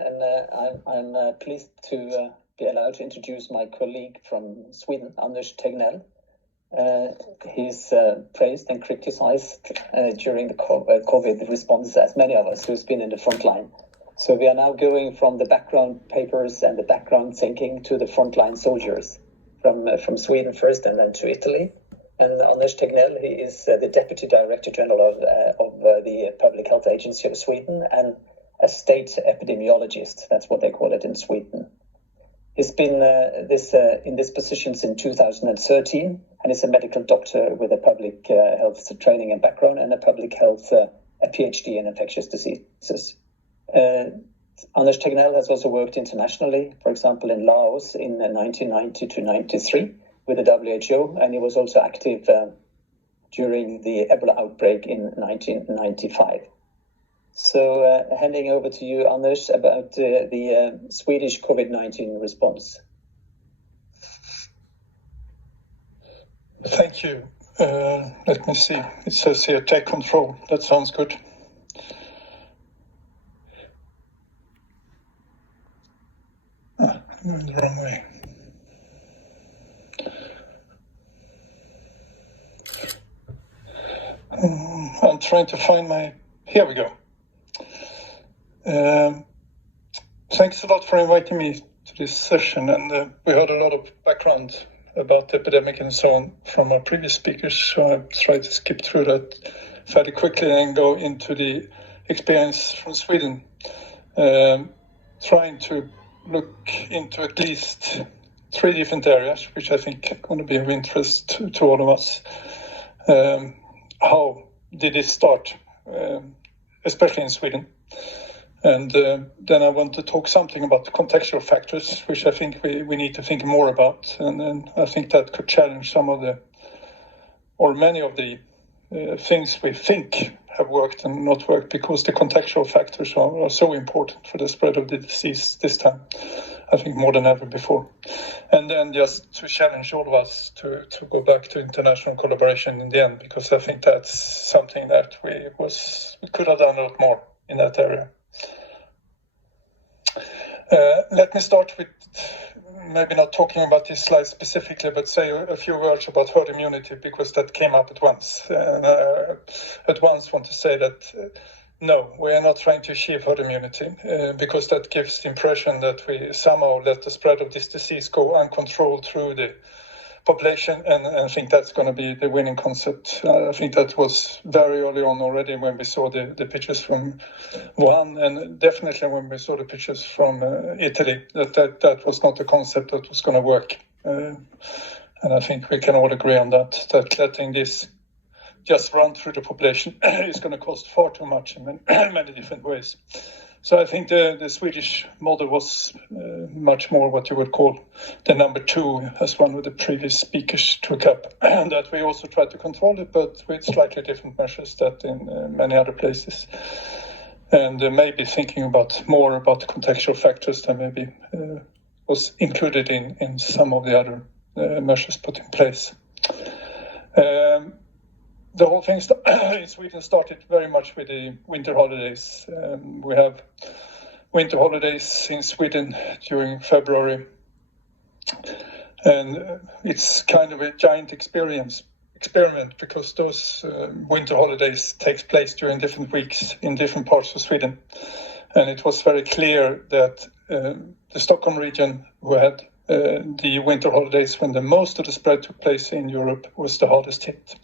and I'm pleased to be allowed to introduce my colleague from Sweden, Anders Tegnell. He's praised and criticized during the COVID response, as many of us who's been in the front line. So we are now going from the background papers and the background thinking to the frontline soldiers, from Sweden first and then to Italy. And Anders Tegnell, he is the Deputy Director General of the Public Health Agency of Sweden and a state epidemiologist. That's what they call it in Sweden. He's been in this position since 2013 and is a medical doctor with a public health training and background and a public health a PhD in infectious diseases. Anders Tegnell has also worked internationally, for example, in Laos in 1990 to 93 with the WHO, and he was also active during the Ebola outbreak in 1995. So handing over to you, Anders, about the Swedish COVID-19 response. Thank you. Let me see. It says here, take control. That sounds good. I'm going the wrong way. I'm trying to find my... Here we go. Thanks a lot for inviting me to this session, and we heard a lot of background about the epidemic and so on from our previous speakers, so I'll try to skip through that fairly quickly and go into the experience from Sweden, trying to look into at least 3 different areas, which I think are going to be of interest to all of us. How did it start, especially in Sweden? And then I want to talk something about the contextual factors, which I think we need to think more about. And I think that could challenge some of the, or many of the things we think have worked and not worked, because the contextual factors are so important for the spread of the disease this time, I think more than ever before. And then just to challenge all of us to go back to international collaboration in the end, because I think that's something that we could have done a lot more in that area. Let me start with maybe not talking about this slide specifically, but say a few words about herd immunity, because that came up at once. At once want to say that no, we are not trying to achieve herd immunity, because that gives the impression that we somehow let the spread of this disease go uncontrolled through the population, and I think that's going to be the winning concept. I think that was very early on already when we saw the pictures from Wuhan, and definitely when we saw the pictures from Italy, that was not a concept that was going to work. And I think we can all agree on that letting this just run through the population is going to cost far too much in many different ways. So I think the Swedish model was much more what you would call the number 2, as one of the previous speakers took up, and that we also tried to control it, but with slightly different measures that in many other places. And maybe thinking more about the contextual factors that maybe was included in some of the other measures put in place. The whole thing in Sweden started very much with the winter holidays. We have winter holidays in Sweden during February, and it's kind of a giant experiment, because those winter holidays takes place during different weeks in different parts of Sweden. And it was very clear that the Stockholm region, who had the winter holidays when the most of the spread took place in Europe, was the hardest hit.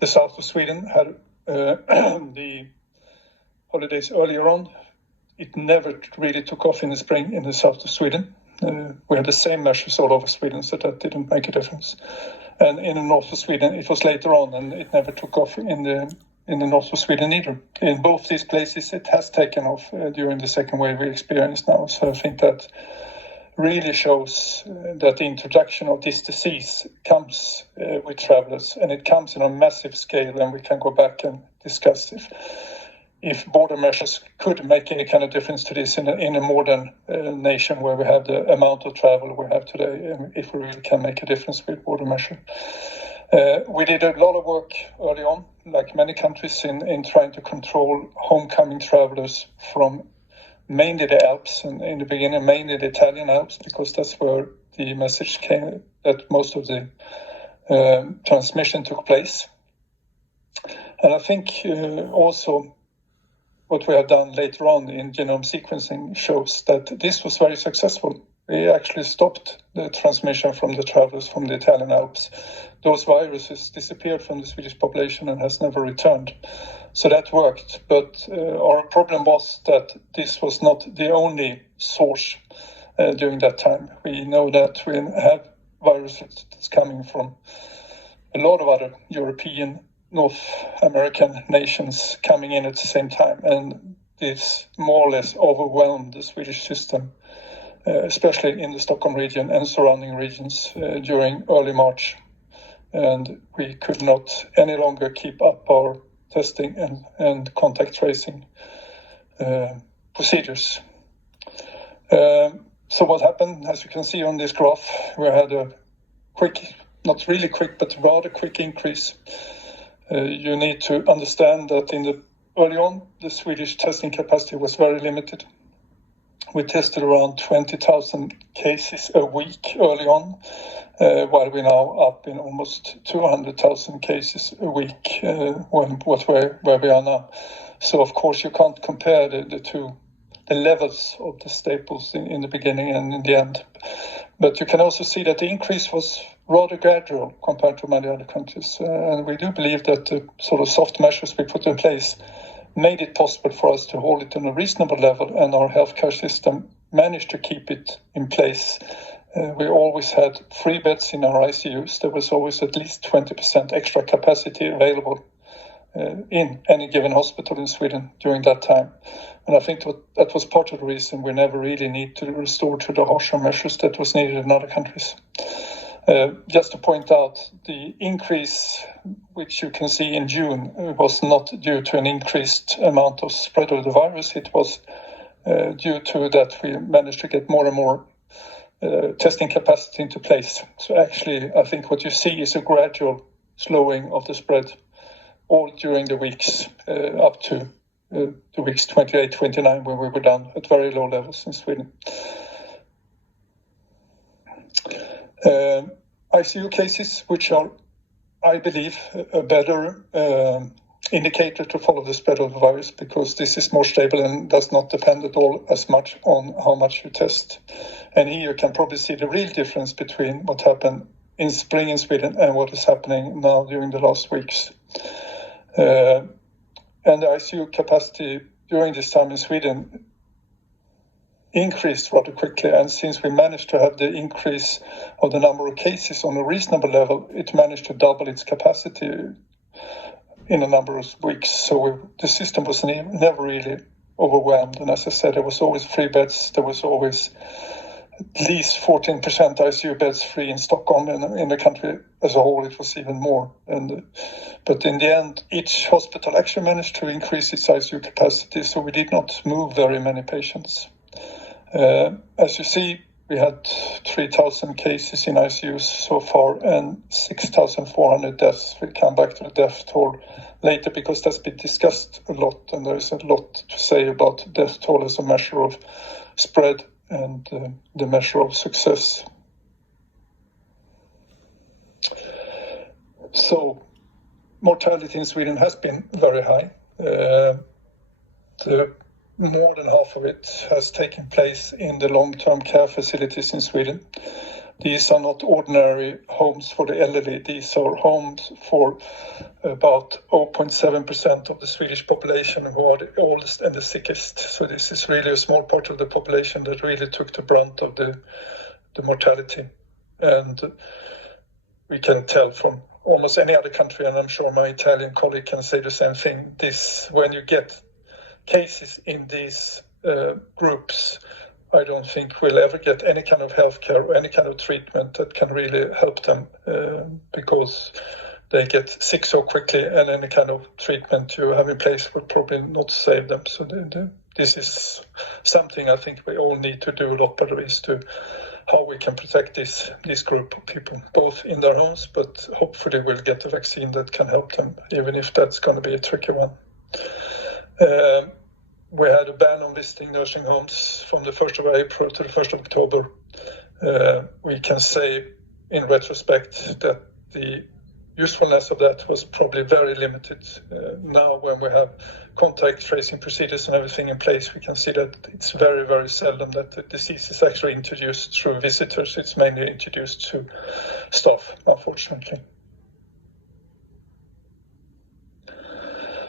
The south of Sweden had the holidays earlier on. It never really took off in the spring in the south of Sweden. We had the same measures all over Sweden, so that didn't make a difference. And in the north of Sweden, it was later on, and it never took off in the north of Sweden either. In both these places, it has taken off during the second wave we experience now. So I think that really shows that the introduction of this disease comes with travelers, and it comes in a massive scale, and we can go back and discuss if border measures could make any kind of difference to this in a modern nation where we have the amount of travel we have today, if we really can make a difference with border measure. We did a lot of work early on, like many countries, in trying to control homecoming travelers from mainly the Alps, and in the beginning mainly the Italian Alps, because that's where the message came that most of the transmission took place. And I think also what we have done later on in genome sequencing shows that this was very successful. We actually stopped the transmission from the travelers from the Italian Alps. Those viruses disappeared from the Swedish population and has never returned. So that worked, but our problem was that this was not the only source during that time. We know that we have viruses that's coming from a lot of other European, North American nations coming in at the same time, and this more or less overwhelmed the Swedish system, especially in the Stockholm region and surrounding regions during early March. And we could not any longer keep up our testing and contact tracing procedures. So what happened, as you can see on this graph, we had a quick, not really quick, but rather quick increase. You need to understand that early on, the Swedish testing capacity was very limited. We tested around 20,000 cases a week early on, while we're now up in almost 200,000 cases a week, where we are now. So of course you can't compare the levels of the staples in the beginning and in the end. But you can also see that the increase was rather gradual compared to many other countries. And we do believe that the sort of soft measures we put in place made it possible for us to hold it on a reasonable level, and our healthcare system managed to keep it in place. We always had free beds in our ICUs. There was always at least 20% extra capacity available in any given hospital in Sweden during that time. And I think that was part of the reason we never really need to restore to the harsher measures that was needed in other countries. Just to point out, the increase which you can see in June was not due to an increased amount of spread of the virus. It was due to that we managed to get more and more testing capacity into place. So actually, I think what you see is a gradual slowing of the spread all during the weeks up to the weeks 28, 29, when we were down at very low levels in Sweden. ICU cases, which are, I believe, a better indicator to follow the spread of the virus, because this is more stable and does not depend at all as much on how much you test. And here you can probably see the real difference between what happened in spring in Sweden and what is happening now during the last weeks. And the ICU capacity during this time in Sweden increased rather quickly, and since we managed to have the increase of the number of cases on a reasonable level, it managed to double its capacity in a number of weeks. So the system was never really overwhelmed, and as I said, there was always free beds. There was always at least 14% ICU beds free in Stockholm, and in the country as a whole it was even more. But in the end, each hospital actually managed to increase its ICU capacity, so we did not move very many patients. As you see, we had 3,000 cases in ICUs so far and 6,400 deaths. We'll come back to the death toll later, because that's been discussed a lot, and there is a lot to say about death toll as a measure of spread and the measure of success. So mortality in Sweden has been very high. More than half of it has taken place in the long-term care facilities in Sweden. These are not ordinary homes for the elderly. These are homes for about 0.7% of the Swedish population who are the oldest and the sickest. So this is really a small part of the population that really took the brunt of the mortality. And we can tell from almost any other country, and I'm sure my Italian colleague can say the same thing, when you get cases in these groups, I don't think we'll ever get any kind of healthcare or any kind of treatment that can really help them, because they get sick so quickly, and any kind of treatment you have in place will probably not save them. So this is something I think we all need to do a lot better, is to how we can protect this group of people, both in their homes, but hopefully we'll get a vaccine that can help them, even if that's going to be a tricky one. we had a ban on visiting nursing homes from the 1st of April to the 1st of October. We can say in retrospect that the usefulness of that was probably very limited. Now when we have contact tracing procedures and everything in place, we can see that it's very, very seldom that the disease is actually introduced through visitors. It's mainly introduced to staff, unfortunately.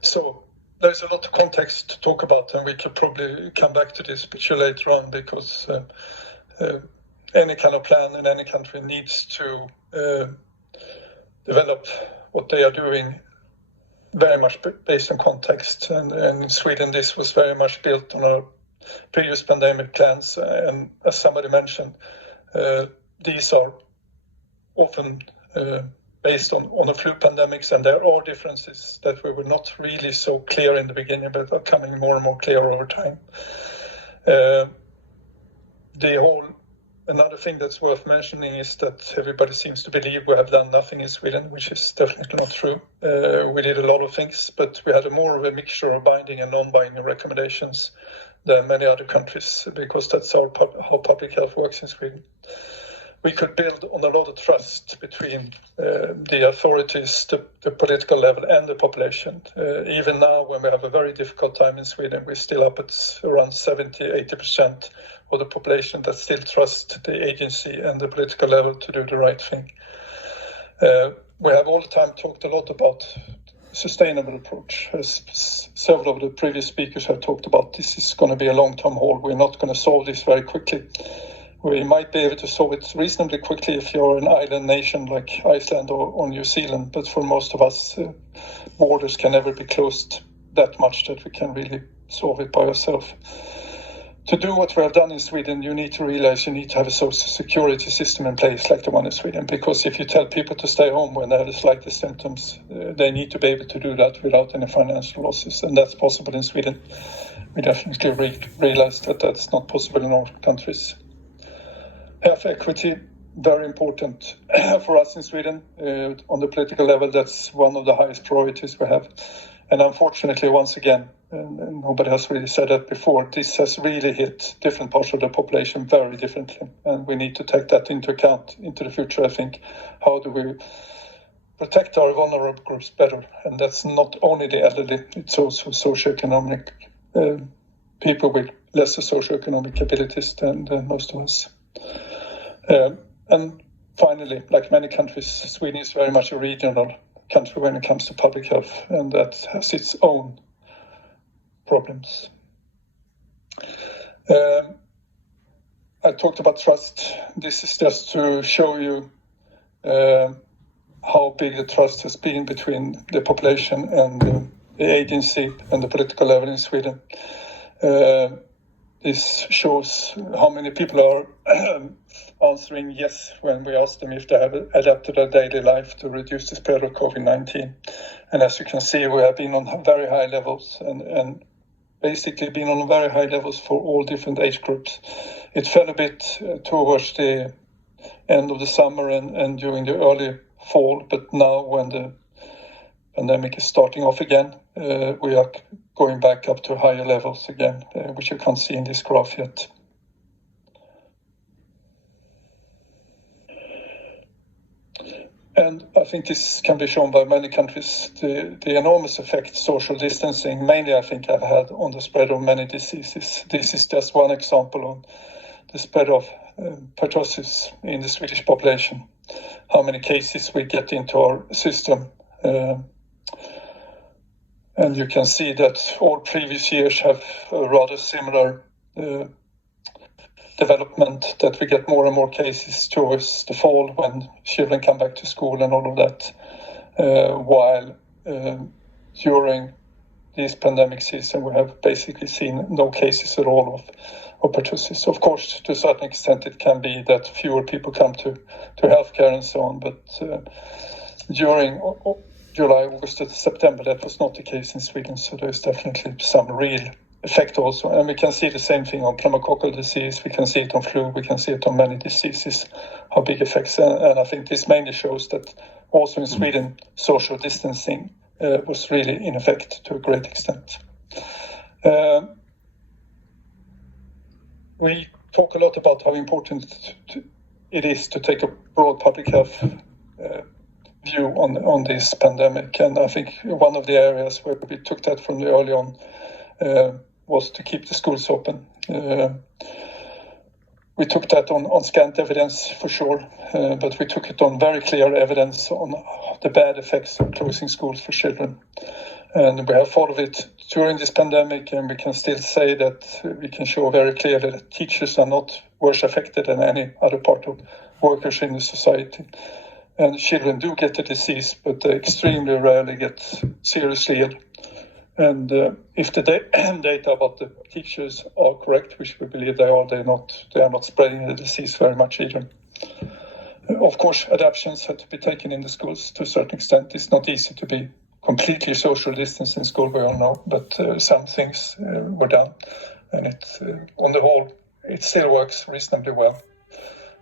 So there's a lot of context to talk about, and we could probably come back to this picture later on, because any kind of plan in any country needs to develop what they are doing very much based on context. And in Sweden, this was very much built on our previous pandemic plans. And as somebody mentioned, these are often based on the flu pandemics, and there are differences that we were not really so clear in the beginning, but are coming more and more clear over time. Another thing that's worth mentioning is that everybody seems to believe we have done nothing in Sweden, which is definitely not true. We did a lot of things, but we had more of a mixture of binding and non-binding recommendations than many other countries, because that's how public health works in Sweden. We could build on a lot of trust between the authorities, the political level, and the population. Even now, when we have a very difficult time in Sweden, we're still up at around 70-80% of the population that still trust the agency and the political level to do the right thing. We have all the time talked a lot about sustainable approach. As several of the previous speakers have talked about, this is going to be a long-term haul. We're not going to solve this very quickly. We might be able to solve it reasonably quickly if you're an island nation like Iceland or New Zealand, but for most of us, borders can never be closed that much that we can really solve it by ourselves. To do what we have done in Sweden, you need to realize you need to have a social security system in place like the one in Sweden, because if you tell people to stay home when they have the slightest symptoms, they need to be able to do that without any financial losses, and that's possible in Sweden. We definitely realize that that's not possible in all countries. Health equity, very important for us in Sweden. On the political level, that's one of the highest priorities we have. And unfortunately, once again, and nobody has really said that before, this has really hit different parts of the population very differently. And we need to take that into account into the future, I think. How do we protect our vulnerable groups better? And that's not only the elderly, it's also socioeconomic people with lesser socioeconomic abilities than most of us. And finally, like many countries, Sweden is very much a regional country when it comes to public health, and that has its own problems. I talked about trust. This is just to show you how big the trust has been between the population and the agency and the political level in Sweden. This shows how many people are answering yes when we ask them if they have adapted their daily life to reduce the spread of COVID-19. And as you can see, we have been on very high levels and basically been on very high levels for all different age groups. It fell a bit towards the end of the summer and during the early fall, but now when the pandemic is starting off again, we are going back up to higher levels again, which you can't see in this graph yet. And I think this can be shown by many countries. The enormous effect social distancing, mainly I think, have had on the spread of many diseases. This is just one example on the spread of pertussis in the Swedish population. How many cases we get into our system. And you can see that all previous years have a rather similar development, that we get more and more cases towards the fall when children come back to school and all of that, while during this pandemic season we have basically seen no cases at all of pertussis. Of course, to a certain extent it can be that fewer people come to healthcare and so on, but during July, August, and September that was not the case in Sweden, so there's definitely some real effect also. And we can see the same thing on pneumococcal disease, we can see it on flu, we can see it on many diseases, how big effects. And I think this mainly shows that also in Sweden, social distancing was really in effect to a great extent. we talk a lot about how important it is to take a broad public health view on this pandemic, and I think one of the areas where we took that from the early on was to keep the schools open. We took that on scant evidence for sure, but we took it on very clear evidence on the bad effects of closing schools for children. And we have followed it during this pandemic, and we can still say that we can show very clearly that teachers are not worse affected than any other part of workers in the society. And children do get the disease, but they extremely rarely get seriously ill. And if the data about the teachers are correct, which we believe they are not spreading the disease very much either. Of course, adaptations had to be taken in the schools to a certain extent. It's not easy to be completely social distance in school, we all know, but some things were done. And on the whole, it still works reasonably well.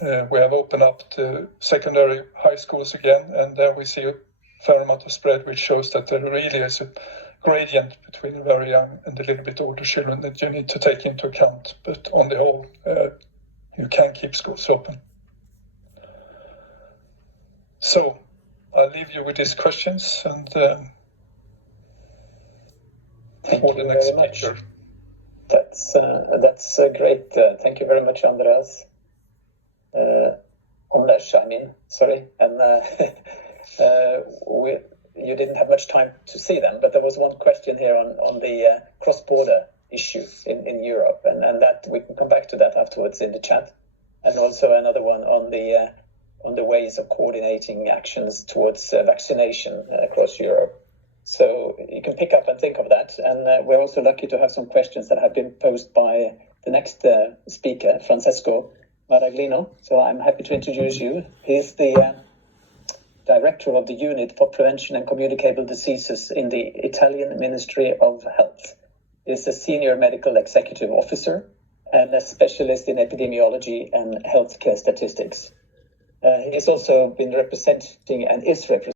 We have opened up the secondary high schools again, and there we see a fair amount of spread, which shows that there really is a gradient between the very young and a little bit older children that you need to take into account. But on the whole, you can keep schools open. So I'll leave you with these questions, and Thank you very much. That's great. Thank you very much, Anders. Sorry. And you didn't have much time to see them, but there was one question here on the cross-border issue in Europe, and that we can come back to that afterwards in the chat, and also another one on the ways of coordinating actions towards vaccination across Europe. So you can pick up and think of that, and we're also lucky to have some questions that have been posed by the next speaker, Francesco Maraglino. So I'm happy to introduce you. He's the Director of the Unit for Prevention and Communicable Diseases in the Italian Ministry of Health. He's a Senior Medical Executive Officer and a specialist in epidemiology and healthcare statistics. He's also been representing and is representing